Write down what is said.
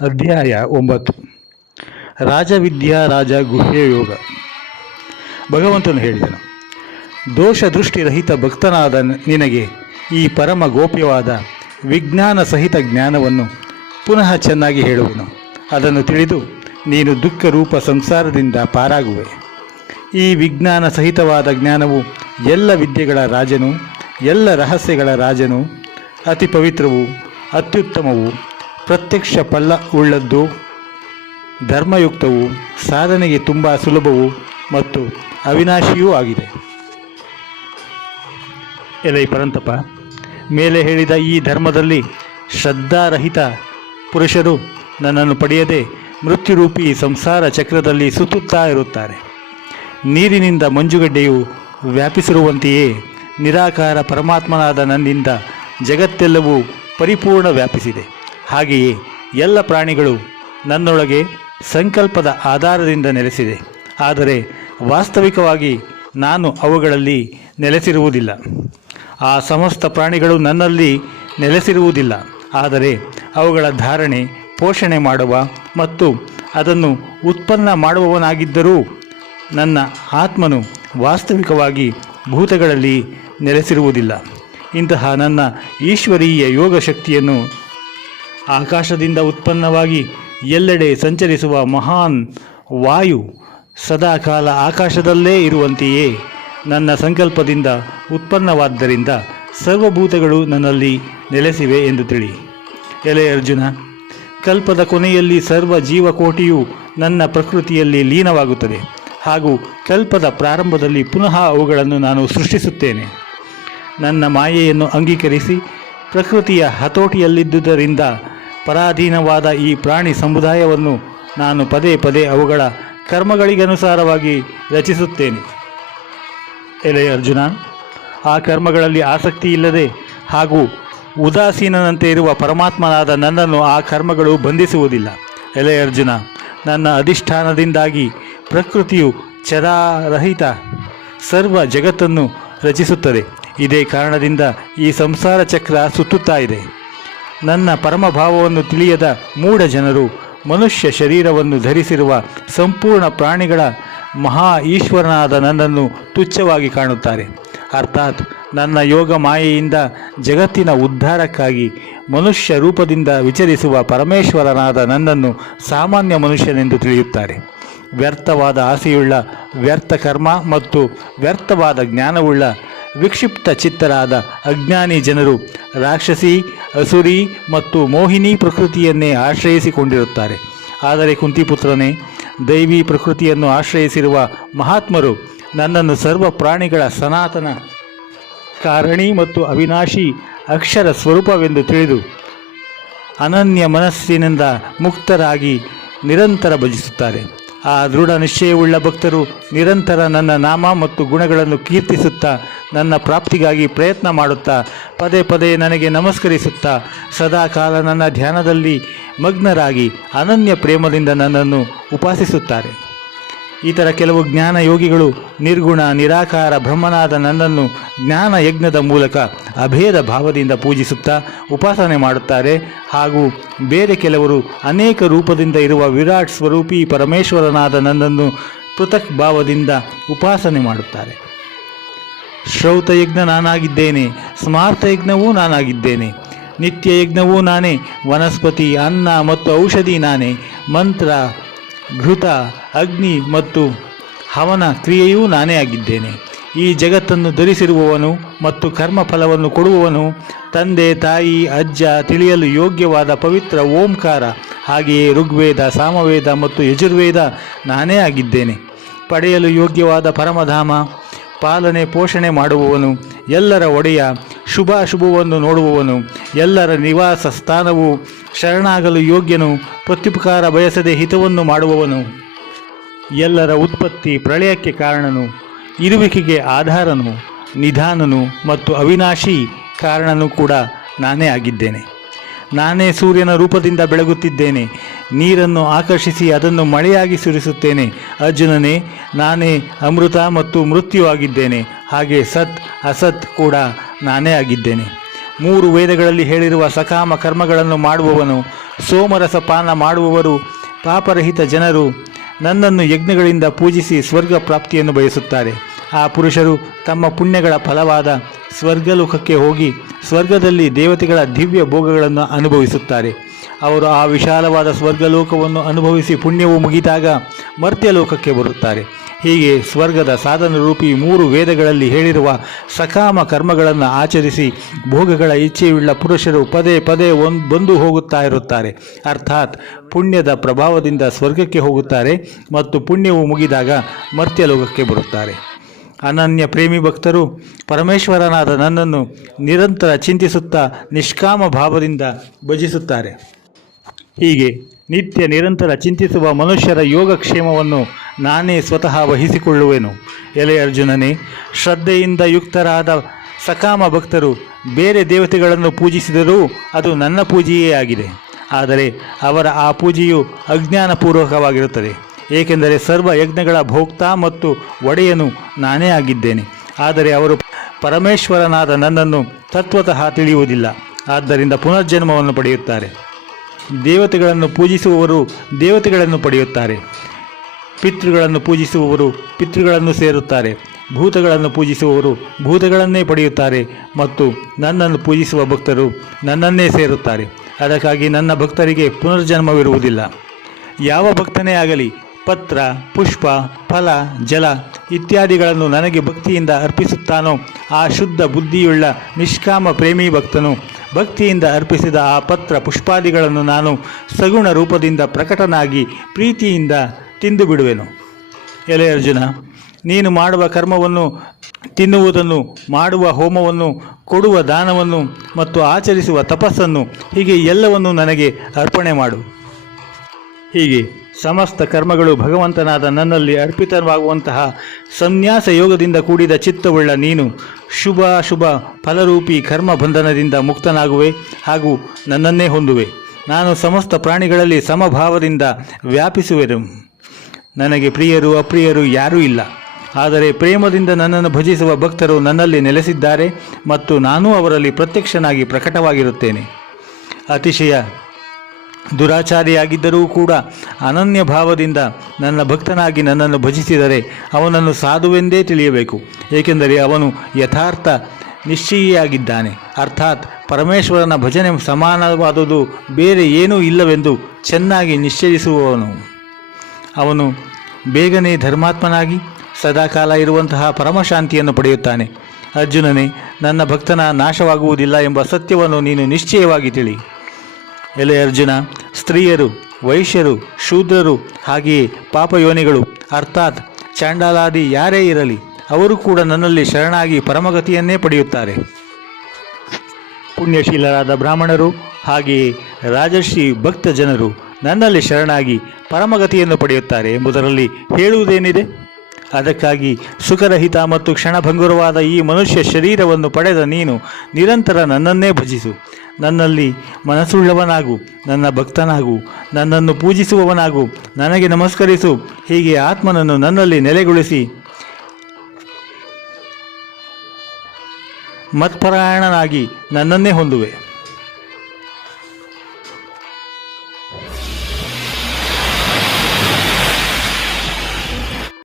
ಅಧ್ಯಾಯ 9. ರಾಜವಿದ್ಯಾ ರಾಜ ಗುಹ್ಯ ಯೋಗ. ಭಗವಂತನು ಹೇಳಿದನು, ದೋಷ ದೃಷ್ಟಿರಹಿತ ಭಕ್ತನಾದ ನಿನಗೆ ಈ ಪರಮ ಗೋಪ್ಯವಾದ ವಿಜ್ಞಾನ ಸಹಿತ ಜ್ಞಾನವನ್ನು ಪುನಃ ಚೆನ್ನಾಗಿ ಹೇಳುವೆನು. ಅದನ್ನು ತಿಳಿದು ನೀನು ದುಃಖ ರೂಪ ಸಂಸಾರದಿಂದ ಪಾರಾಗುವೆ. ಈ ವಿಜ್ಞಾನ ಸಹಿತವಾದ ಜ್ಞಾನವು ಎಲ್ಲ ವಿದ್ಯೆಗಳ ರಾಜನು, ಎಲ್ಲ ರಹಸ್ಯಗಳ ರಾಜನು, ಅತಿ ಪವಿತ್ರವು, ಅತ್ಯುತ್ತಮವು, ಪ್ರತ್ಯಕ್ಷ ಫಲ ಉಳ್ಳದ್ದು, ಧರ್ಮಯುಕ್ತವು, ಸಾಧನೆಗೆ ತುಂಬ ಸುಲಭವು ಮತ್ತು ಅವಿನಾಶಿಯೂ ಆಗಿದೆ. ಎಲೈ ಪರಂತಪ, ಮೇಲೆ ಹೇಳಿದ ಈ ಧರ್ಮದಲ್ಲಿ ಶ್ರದ್ಧಾರಹಿತ ಪುರುಷರು ನನ್ನನ್ನು ಪಡೆಯದೆ ಮೃತ್ಯುರೂಪಿ ಸಂಸಾರ ಚಕ್ರದಲ್ಲಿ ಸುತ್ತುತ್ತಾ ಇರುತ್ತಾರೆ. ನೀರಿನಿಂದ ಮಂಜುಗಡ್ಡೆಯು ವ್ಯಾಪಿಸಿರುವಂತೆಯೇ ನಿರಾಕಾರ ಪರಮಾತ್ಮನಾದ ನನ್ನಿಂದ ಜಗತ್ತೆಲ್ಲವೂ ಪರಿಪೂರ್ಣ ವ್ಯಾಪಿಸಿದೆ. ಹಾಗೆಯೇ ಎಲ್ಲ ಪ್ರಾಣಿಗಳು ನನ್ನೊಳಗೆ ಸಂಕಲ್ಪದ ಆಧಾರದಿಂದ ನೆಲೆಸಿದೆ. ಆದರೆ ವಾಸ್ತವಿಕವಾಗಿ ನಾನು ಅವುಗಳಲ್ಲಿ ನೆಲೆಸಿರುವುದಿಲ್ಲ. ಆ ಸಮಸ್ತ ಪ್ರಾಣಿಗಳು ನನ್ನಲ್ಲಿ ನೆಲೆಸಿರುವುದಿಲ್ಲ. ಆದರೆ ಅವುಗಳ ಧಾರಣೆ, ಪೋಷಣೆ ಮಾಡುವ ಮತ್ತು ಅದನ್ನು ಉತ್ಪನ್ನ ಮಾಡುವವನಾಗಿದ್ದರೂ ನನ್ನ ಆತ್ಮನು ವಾಸ್ತವಿಕವಾಗಿ ಭೂತಗಳಲ್ಲಿ ನೆಲೆಸಿರುವುದಿಲ್ಲ. ಇಂತಹ ನನ್ನ ಈಶ್ವರೀಯ ಯೋಗ ಶಕ್ತಿಯನ್ನು ಆಕಾಶದಿಂದ ಉತ್ಪನ್ನವಾಗಿ ಎಲ್ಲೆಡೆ ಸಂಚರಿಸುವ ಮಹಾನ್ ವಾಯು ಸದಾಕಾಲ ಆಕಾಶದಲ್ಲೇ ಇರುವಂತೆಯೇ ನನ್ನ ಸಂಕಲ್ಪದಿಂದ ಉತ್ಪನ್ನವಾದ್ದರಿಂದ ಸರ್ವಭೂತಗಳು ನನ್ನಲ್ಲಿ ನೆಲೆಸಿವೆ ಎಂದು ತಿಳಿ. ಎಲೆ ಅರ್ಜುನ, ಕಲ್ಪದ ಕೊನೆಯಲ್ಲಿ ಸರ್ವ ಜೀವಕೋಟಿಯು ನನ್ನ ಪ್ರಕೃತಿಯಲ್ಲಿ ಲೀನವಾಗುತ್ತದೆ. ಹಾಗೂ ಕಲ್ಪದ ಪ್ರಾರಂಭದಲ್ಲಿ ಪುನಃ ಅವುಗಳನ್ನು ನಾನು ಸೃಷ್ಟಿಸುತ್ತೇನೆ. ನನ್ನ ಮಾಯೆಯನ್ನು ಅಂಗೀಕರಿಸಿ ಪ್ರಕೃತಿಯ ಹತೋಟಿಯಲ್ಲಿದ್ದುದರಿಂದ ಪರಾಧೀನವಾದ ಈ ಪ್ರಾಣಿ ಸಮುದಾಯವನ್ನು ನಾನು ಪದೇ ಪದೇ ಅವುಗಳ ಕರ್ಮಗಳಿಗನುಸಾರವಾಗಿ ರಚಿಸುತ್ತೇನೆ. ಎಲೆ ಅರ್ಜುನ, ಆ ಕರ್ಮಗಳಲ್ಲಿ ಆಸಕ್ತಿ ಇಲ್ಲದೆ ಹಾಗೂ ಉದಾಸೀನನಂತೆ ಇರುವ ಪರಮಾತ್ಮನಾದ ನನ್ನನ್ನು ಆ ಕರ್ಮಗಳು ಬಂಧಿಸುವುದಿಲ್ಲ. ಎಲೆ ಅರ್ಜುನ, ನನ್ನ ಅಧಿಷ್ಠಾನದಿಂದಾಗಿ ಪ್ರಕೃತಿಯು ಚರಾರಹಿತ ಸರ್ವ ಜಗತ್ತನ್ನು ರಚಿಸುತ್ತದೆ. ಇದೇ ಕಾರಣದಿಂದ ಈ ಸಂಸಾರ ಚಕ್ರ ಸುತ್ತುತ್ತಾ ಇದೆ. ನನ್ನ ಪರಮಭಾವವನ್ನು ತಿಳಿಯದ ಮೂಢ ಜನರು ಮನುಷ್ಯ ಶರೀರವನ್ನು ಧರಿಸಿರುವ ಸಂಪೂರ್ಣ ಪ್ರಾಣಿಗಳ ಮಹಾ ಈಶ್ವರನಾದ ನನ್ನನ್ನು ತುಚ್ಛವಾಗಿ ಕಾಣುತ್ತಾರೆ. ಅರ್ಥಾತ್ ನನ್ನ ಯೋಗ ಮಾಯೆಯಿಂದ ಜಗತ್ತಿನ ಉದ್ಧಾರಕ್ಕಾಗಿ ಮನುಷ್ಯ ರೂಪದಿಂದ ವಿಚರಿಸುವ ಪರಮೇಶ್ವರನಾದ ನನ್ನನ್ನು ಸಾಮಾನ್ಯ ಮನುಷ್ಯನೆಂದು ತಿಳಿಯುತ್ತಾರೆ. ವ್ಯರ್ಥವಾದ ಆಸೆಯುಳ್ಳ, ವ್ಯರ್ಥ ಕರ್ಮ ಮತ್ತು ವ್ಯರ್ಥವಾದ ಜ್ಞಾನವುಳ್ಳ ವಿಕ್ಷಿಪ್ತ ಚಿತ್ತರಾದ ಅಜ್ಞಾನಿ ಜನರು ರಾಕ್ಷಸಿ, ಅಸುರಿ ಮತ್ತು ಮೋಹಿನಿ ಪ್ರಕೃತಿಯನ್ನೇ ಆಶ್ರಯಿಸಿಕೊಂಡಿರುತ್ತಾರೆ. ಆದರೆ ಕುಂತಿಪುತ್ರನೇ, ದೈವಿ ಪ್ರಕೃತಿಯನ್ನು ಆಶ್ರಯಿಸಿರುವ ಮಹಾತ್ಮರು ನನ್ನನ್ನು ಸರ್ವ ಪ್ರಾಣಿಗಳ ಸನಾತನ ಕಾರಣಿ ಮತ್ತು ಅವಿನಾಶಿ ಅಕ್ಷರ ಸ್ವರೂಪವೆಂದು ತಿಳಿದು ಅನನ್ಯ ಮನಸ್ಸಿನಿಂದ ಮುಕ್ತರಾಗಿ ನಿರಂತರ ಭಜಿಸುತ್ತಾರೆ. ಆ ದೃಢ ನಿಶ್ಚಯವುಳ್ಳ ಭಕ್ತರು ನಿರಂತರ ನನ್ನ ನಾಮ ಮತ್ತು ಗುಣಗಳನ್ನು ಕೀರ್ತಿಸುತ್ತಾ, ನನ್ನ ಪ್ರಾಪ್ತಿಗಾಗಿ ಪ್ರಯತ್ನ ಮಾಡುತ್ತಾ, ಪದೇ ಪದೇ ನನಗೆ ನಮಸ್ಕರಿಸುತ್ತಾ, ಸದಾಕಾಲ ನನ್ನ ಧ್ಯಾನದಲ್ಲಿ ಮಗ್ನರಾಗಿ ಅನನ್ಯ ಪ್ರೇಮದಿಂದ ನನ್ನನ್ನು ಉಪಾಸಿಸುತ್ತಾರೆ. ಇತರ ಕೆಲವು ಜ್ಞಾನ ಯೋಗಿಗಳು ನಿರ್ಗುಣ ನಿರಾಕಾರ ಬ್ರಹ್ಮನಾದ ನನ್ನನ್ನು ಜ್ಞಾನ ಯಜ್ಞದ ಮೂಲಕ ಅಭೇದ ಭಾವದಿಂದ ಪೂಜಿಸುತ್ತಾ ಉಪಾಸನೆ ಮಾಡುತ್ತಾರೆ. ಹಾಗೂ ಬೇರೆ ಕೆಲವರು ಅನೇಕ ರೂಪದಿಂದ ಇರುವ ವಿರಾಟ್ ಸ್ವರೂಪಿ ಪರಮೇಶ್ವರನಾದ ನನ್ನನ್ನು ಪೃಥಕ್ ಭಾವದಿಂದ ಉಪಾಸನೆ ಮಾಡುತ್ತಾರೆ. ಶ್ರೌತಯಜ್ಞ ನಾನಾಗಿದ್ದೇನೆ, ಸ್ಮಾರ್ತಯಜ್ಞವೂ ನಾನಾಗಿದ್ದೇನೆ, ನಿತ್ಯ ಯಜ್ಞವೂ ನಾನೇ, ವನಸ್ಪತಿ, ಅನ್ನ ಮತ್ತು ಔಷಧಿ ನಾನೇ, ಮಂತ್ರ, ಘೃತ, ಅಗ್ನಿ ಮತ್ತು ಹವನ ಕ್ರಿಯೆಯೂ ನಾನೇ ಆಗಿದ್ದೇನೆ. ಈ ಜಗತ್ತನ್ನು ಧರಿಸಿರುವವನು ಮತ್ತು ಕರ್ಮಫಲವನ್ನು ಕೊಡುವವನು, ತಂದೆ, ತಾಯಿ, ಅಜ್ಜ ತಿಳಿಯಲು ಯೋಗ್ಯವಾದ ಪವಿತ್ರ ಓಂಕಾರ, ಹಾಗೆಯೇ ಋಗ್ವೇದ, ಸಾಮವೇದ ಮತ್ತು ಯಜುರ್ವೇದ ನಾನೇ ಆಗಿದ್ದೇನೆ. ಪಡೆಯಲು ಯೋಗ್ಯವಾದ ಪರಮಧಾಮ, ಪಾಲನೆ ಪೋಷಣೆ ಮಾಡುವವನು, ಎಲ್ಲರ ಒಡೆಯ, ಶುಭಾಶುಭವನ್ನು ನೋಡುವವನು, ಎಲ್ಲರ ನಿವಾಸ ಸ್ಥಾನವು, ಶರಣಾಗಲು ಯೋಗ್ಯನು, ಪ್ರತ್ಯುಪಕಾರ ಬಯಸದೆ ಹಿತವನ್ನು ಮಾಡುವವನು, ಎಲ್ಲರ ಉತ್ಪತ್ತಿ ಪ್ರಳಯಕ್ಕೆ ಕಾರಣನು, ಇರುವಿಕೆಗೆ ಆಧಾರನು, ನಿಧಾನನು ಮತ್ತು ಅವಿನಾಶಿ ಕಾರಣನು ಕೂಡ ನಾನೇ ಆಗಿದ್ದೇನೆ. ನಾನೇ ಸೂರ್ಯನ ರೂಪದಿಂದ ಬೆಳಗುತ್ತಿದ್ದೇನೆ. ನೀರನ್ನು ಆಕರ್ಷಿಸಿ ಅದನ್ನು ಮಳೆಯಾಗಿ ಸುರಿಸುತ್ತೇನೆ. ಅರ್ಜುನನೇ, ನಾನೇ ಅಮೃತ ಮತ್ತು ಮೃತ್ಯು ಆಗಿದ್ದೇನೆ. ಹಾಗೆ ಸತ್ ಅಸತ್ ಕೂಡ ನಾನೇ ಆಗಿದ್ದೇನೆ. 3 ವೇದಗಳಲ್ಲಿ ಹೇಳಿರುವ ಸಕಾಮ ಕರ್ಮಗಳನ್ನು ಮಾಡುವವನು, ಸೋಮರಸ ಪಾನ ಮಾಡುವವರು, ಪಾಪರಹಿತ ಜನರು ನನ್ನನ್ನು ಯಜ್ಞಗಳಿಂದ ಪೂಜಿಸಿ ಸ್ವರ್ಗ ಪ್ರಾಪ್ತಿಯನ್ನು ಬಯಸುತ್ತಾರೆ. ಆ ಪುರುಷರು ತಮ್ಮ ಪುಣ್ಯಗಳ ಫಲವಾದ ಸ್ವರ್ಗಲೋಕಕ್ಕೆ ಹೋಗಿ ಸ್ವರ್ಗದಲ್ಲಿ ದೇವತೆಗಳ ದಿವ್ಯ ಭೋಗಗಳನ್ನು ಅನುಭವಿಸುತ್ತಾರೆ. ಅವರು ಆ ವಿಶಾಲವಾದ ಸ್ವರ್ಗಲೋಕವನ್ನು ಅನುಭವಿಸಿ ಪುಣ್ಯವು ಮುಗಿದಾಗ ಮರ್ತ್ಯಲೋಕಕ್ಕೆ ಬರುತ್ತಾರೆ. ಹೀಗೆ ಸ್ವರ್ಗದ ಸಾಧನರೂಪಿ 3 ವೇದಗಳಲ್ಲಿ ಹೇಳಿರುವ ಸಕಾಮ ಕರ್ಮಗಳನ್ನು ಆಚರಿಸಿ ಭೋಗಗಳ ಇಚ್ಛೆಯುಳ್ಳ ಪುರುಷರು ಪದೇ ಪದೇ ಬಂದು ಹೋಗುತ್ತಾ ಇರುತ್ತಾರೆ. ಅರ್ಥಾತ್ ಪುಣ್ಯದ ಪ್ರಭಾವದಿಂದ ಸ್ವರ್ಗಕ್ಕೆ ಹೋಗುತ್ತಾರೆ ಮತ್ತು ಪುಣ್ಯವು ಮುಗಿದಾಗ ಮರ್ತ್ಯಲೋಕಕ್ಕೆ ಬರುತ್ತಾರೆ. ಅನನ್ಯ ಪ್ರೇಮಿ ಭಕ್ತರು ಪರಮೇಶ್ವರನಾದ ನನ್ನನ್ನು ನಿರಂತರ ಚಿಂತಿಸುತ್ತಾ ನಿಷ್ಕಾಮ ಭಾವದಿಂದ ಭಜಿಸುತ್ತಾರೆ. ಹೀಗೆ ನಿತ್ಯ ನಿರಂತರ ಚಿಂತಿಸುವ ಮನುಷ್ಯರ ಯೋಗಕ್ಷೇಮವನ್ನು ನಾನೇ ಸ್ವತಃ ವಹಿಸಿಕೊಳ್ಳುವೆನು. ಎಲೆ ಅರ್ಜುನನೇ, ಶ್ರದ್ಧೆಯಿಂದ ಯುಕ್ತರಾದ ಸಕಾಮ ಭಕ್ತರು ಬೇರೆ ದೇವತೆಗಳನ್ನು ಪೂಜಿಸಿದರೂ ಅದು ನನ್ನ ಪೂಜೆಯೇ ಆಗಿದೆ. ಆದರೆ ಅವರ ಆ ಪೂಜೆಯು ಅಜ್ಞಾನಪೂರ್ವಕವಾಗಿರುತ್ತದೆ. ಏಕೆಂದರೆ ಸರ್ವ ಯಜ್ಞಗಳ ಭೋಕ್ತಾ ಮತ್ತು ಒಡೆಯನು ನಾನೇ ಆಗಿದ್ದೇನೆ. ಆದರೆ ಅವರು ಪರಮೇಶ್ವರನಾದ ನನ್ನನ್ನು ತತ್ವತಃ ತಿಳಿಯುವುದಿಲ್ಲ. ಆದ್ದರಿಂದ ಪುನರ್ಜನ್ಮವನ್ನು ಪಡೆಯುತ್ತಾರೆ. ದೇವತೆಗಳನ್ನು ಪೂಜಿಸುವವರು ದೇವತೆಗಳನ್ನು ಪಡೆಯುತ್ತಾರೆ. ಪಿತೃಗಳನ್ನು ಪೂಜಿಸುವವರು ಪಿತೃಗಳನ್ನು ಸೇರುತ್ತಾರೆ. ಭೂತಗಳನ್ನು ಪೂಜಿಸುವವರು ಭೂತಗಳನ್ನೇ ಪಡೆಯುತ್ತಾರೆ ಮತ್ತು ನನ್ನನ್ನು ಪೂಜಿಸುವ ಭಕ್ತರು ನನ್ನನ್ನೇ ಸೇರುತ್ತಾರೆ. ಅದಕ್ಕಾಗಿ ನನ್ನ ಭಕ್ತರಿಗೆ ಪುನರ್ಜನ್ಮವಿರುವುದಿಲ್ಲ. ಯಾವ ಭಕ್ತನೇ ಆಗಲಿ ಪತ್ರ, ಪುಷ್ಪ, ಫಲ, ಜಲ ಇತ್ಯಾದಿಗಳನ್ನು ನನಗೆ ಭಕ್ತಿಯಿಂದ ಅರ್ಪಿಸುತ್ತಾನೋ ಆ ಶುದ್ಧ ಬುದ್ಧಿಯುಳ್ಳ ನಿಷ್ಕಾಮ ಪ್ರೇಮಿ ಭಕ್ತನು ಭಕ್ತಿಯಿಂದ ಅರ್ಪಿಸಿದ ಆ ಪತ್ರ ಪುಷ್ಪಾದಿಗಳನ್ನು ನಾನು ಸಗುಣ ರೂಪದಿಂದ ಪ್ರಕಟನಾಗಿ ಪ್ರೀತಿಯಿಂದ ತಿಂದು ಬಿಡುವೆನು. ಎಲೆ ಅರ್ಜುನ, ನೀನು ಮಾಡುವ ಕರ್ಮವನ್ನು, ತಿನ್ನುವುದನ್ನು, ಮಾಡುವ ಹೋಮವನ್ನು, ಕೊಡುವ ದಾನವನ್ನು ಮತ್ತು ಆಚರಿಸುವ ತಪಸ್ಸನ್ನು ಹೀಗೆ ಎಲ್ಲವನ್ನೂ ನನಗೆ ಅರ್ಪಣೆ ಮಾಡು. ಹೀಗೆ ಸಮಸ್ತ ಕರ್ಮಗಳು ಭಗವಂತನಾದ ನನ್ನಲ್ಲಿ ಅರ್ಪಿತವಾಗುವಂತಹ ಸಂನ್ಯಾಸ ಯೋಗದಿಂದ ಕೂಡಿದ ಚಿತ್ತವುಳ್ಳ ನೀನು ಶುಭಾಶುಭ ಫಲರೂಪಿ ಕರ್ಮ ಬಂಧನದಿಂದ ಮುಕ್ತನಾಗುವೆ ಹಾಗೂ ನನ್ನನ್ನೇ ಹೊಂದುವೆ. ನಾನು ಸಮಸ್ತ ಪ್ರಾಣಿಗಳಲ್ಲಿ ಸಮಭಾವದಿಂದ ವ್ಯಾಪಿಸುವೆನು. ನನಗೆ ಪ್ರಿಯರು ಅಪ್ರಿಯರು ಯಾರೂ ಇಲ್ಲ. ಆದರೆ ಪ್ರೇಮದಿಂದ ನನ್ನನ್ನು ಭಜಿಸುವ ಭಕ್ತರು ನನ್ನಲ್ಲಿ ನೆಲೆಸಿದ್ದಾರೆ ಮತ್ತು ನಾನೂ ಅವರಲ್ಲಿ ಪ್ರತ್ಯಕ್ಷನಾಗಿ ಪ್ರಕಟವಾಗಿರುತ್ತೇನೆ. ಅತಿಶಯ ದುರಾಚಾರಿಯಾಗಿದ್ದರೂ ಕೂಡ ಅನನ್ಯ ಭಾವದಿಂದ ನನ್ನ ಭಕ್ತನಾಗಿ ನನ್ನನ್ನು ಭಜಿಸಿದರೆ ಅವನನ್ನು ಸಾಧುವೆಂದೇ ತಿಳಿಯಬೇಕು. ಏಕೆಂದರೆ ಅವನು ಯಥಾರ್ಥ ನಿಶ್ಚಯಿಯಾಗಿದ್ದಾನೆ. ಅರ್ಥಾತ್ ಪರಮೇಶ್ವರನ ಭಜನೆ ಸಮಾನವಾದುದು ಬೇರೆ ಏನೂ ಇಲ್ಲವೆಂದು ಚೆನ್ನಾಗಿ ನಿಶ್ಚಯಿಸುವವನು. ಅವನು ಬೇಗನೆ ಧರ್ಮಾತ್ಮನಾಗಿ ಸದಾಕಾಲ ಇರುವಂತಹ ಪರಮಶಾಂತಿಯನ್ನು ಪಡೆಯುತ್ತಾನೆ. ಅರ್ಜುನನೇ, ನನ್ನ ಭಕ್ತನ ನಾಶವಾಗುವುದಿಲ್ಲ ಎಂಬ ಸತ್ಯವನ್ನು ನೀನು ನಿಶ್ಚಯವಾಗಿ ತಿಳಿ. ಎಲೆ ಅರ್ಜುನ, ಸ್ತ್ರೀಯರು, ವೈಶ್ಯರು, ಶೂದ್ರರು, ಹಾಗೆಯೇ ಪಾಪಯೋನಿಗಳು ಅರ್ಥಾತ್ ಚಾಂಡಾಲಾದಿ ಯಾರೇ ಇರಲಿ ಅವರು ಕೂಡ ನನ್ನಲ್ಲಿ ಶರಣಾಗಿ ಪರಮಗತಿಯನ್ನೇ ಪಡೆಯುತ್ತಾರೆ. ಪುಣ್ಯಶೀಲರಾದ ಬ್ರಾಹ್ಮಣರು ಹಾಗೆಯೇ ರಾಜರ್ಷಿ ಭಕ್ತ ಜನರು ನನ್ನಲ್ಲಿ ಶರಣಾಗಿ ಪರಮಗತಿಯನ್ನು ಪಡೆಯುತ್ತಾರೆ ಎಂಬುದರಲ್ಲಿ ಹೇಳುವುದೇನಿದೆ? ಅದಕ್ಕಾಗಿ ಸುಖರಹಿತ ಮತ್ತು ಕ್ಷಣಭಂಗುರವಾದ ಈ ಮನುಷ್ಯ ಶರೀರವನ್ನು ಪಡೆದ ನೀನು ನಿರಂತರ ನನ್ನನ್ನೇ ಭಜಿಸು. ನನ್ನಲ್ಲಿ ಮನಸ್ಸುಳ್ಳವನಾಗು, ನನ್ನ ಭಕ್ತನಾಗು, ನನ್ನನ್ನು ಪೂಜಿಸುವವನಾಗು, ನನಗೆ ನಮಸ್ಕರಿಸು. ಹೀಗೆ ಆತ್ಮನನ್ನು ನನ್ನಲ್ಲಿ ನೆಲೆಗೊಳಿಸಿ ಮತ್ಪರಾಯಣನಾಗಿ ನನ್ನನ್ನೇ ಹೊಂದುವೆ.